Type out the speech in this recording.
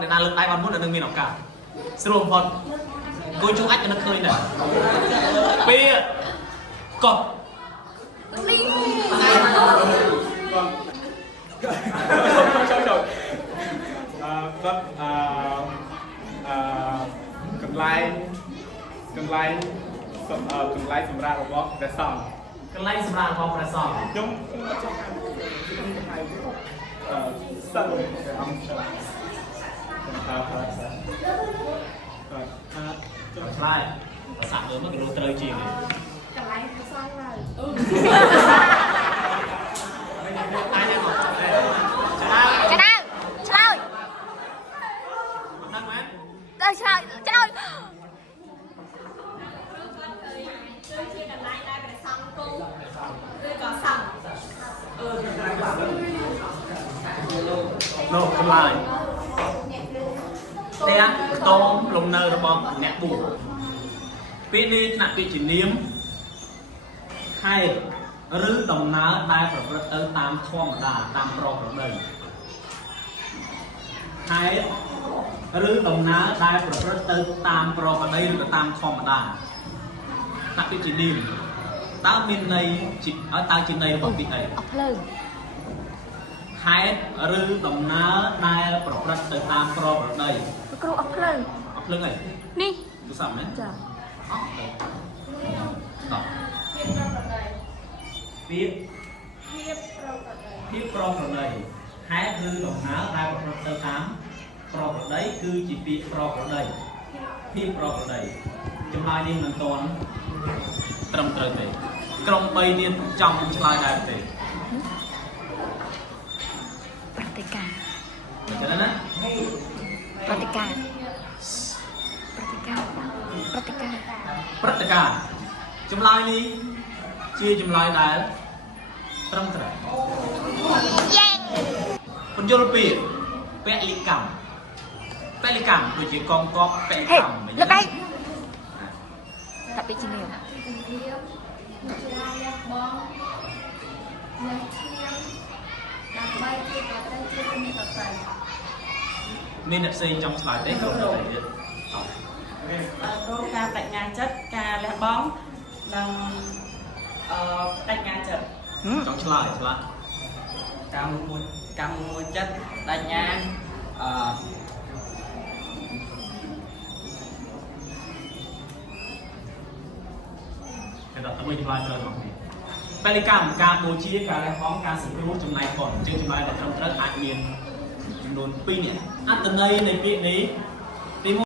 để ta lực tay còn muốn là đừng miền nào cả sưu phật cô chú ách cho nó khơi này bia cọp cầm lai sầm ra của bó để sòng cái lay sầm ra bom ra sòng chúng sân lay sạc ở mức cái lô trời chìm cái lay xong rồi ai nha một cái nào chơi năng quá chơi chơi nô không lại đây á tôm lồng nơ nó bom nẹt bù phía đi nặng bị chỉ niếm hay rứ đồng ná đaiประพฤติទៅតាមធម្មតាតាមប្រក្រតីហើយឬដំណើរដែលប្រព្រឹត្តទៅតាមប្រក្រតីឬតាមធម្មតាថាពីជានាមតើមានន័យជាតើជាន័យរបស់ពីអី អស់ភ្លើង ហេតុឬដំណើរដែលប្រព្រឹត្តទៅតាមប្រក្រតី គ្រូអស់ភ្លើង អត់ភ្លឹងអី នេះ ទូសាប់ណា ចា អត់ទៅតោះភាពប្រក្រតីហេតុឬដំណើរដែលប្រព្រឹត្តទៅតាមប្រក្រតីគឺជាពាក្យប្រក្រតីភាពប្រក្រតីចម្លើយនេះមិនទាន់ត្រឹមត្រូវទេក្រុម3ទៀតចំឆ្លើយដែរទេ ប្រតិការ អញ្ចឹងណា ប្រតិការប្រតិការប្រតិការ ព្រឹត្តិការណ៍ចម្លើយនេះជាចម្លើយដែលត្រឹមត្រូវ យេ បញ្យលពាក្យពលិកម្មដូចជាកងទ័ពពលិ ហេ កម្ម លោកដៃតាពីជំនាញ មានអ្នកផ្សេងចង់ឆ្លើយទេក្រុមនេះទៀត ព្រោះការបដិញ្ញាចិត្តការលះបង់និងបដិញ្ញាចិត្ត ចង់ឆ្លើយ ការមួយចិត្តបដិញ្ញាគេដល់ទៅចម្លើយត្រូវមកនេះពលិកម្មការបូជាការលះបង់ការសង្គ្រោះចំណាយផលជាចម្លើយដែលត្រឹមត្រូវអាចមានចំនួន2នាក់អត្ថន័យនៃពាក្យនេះ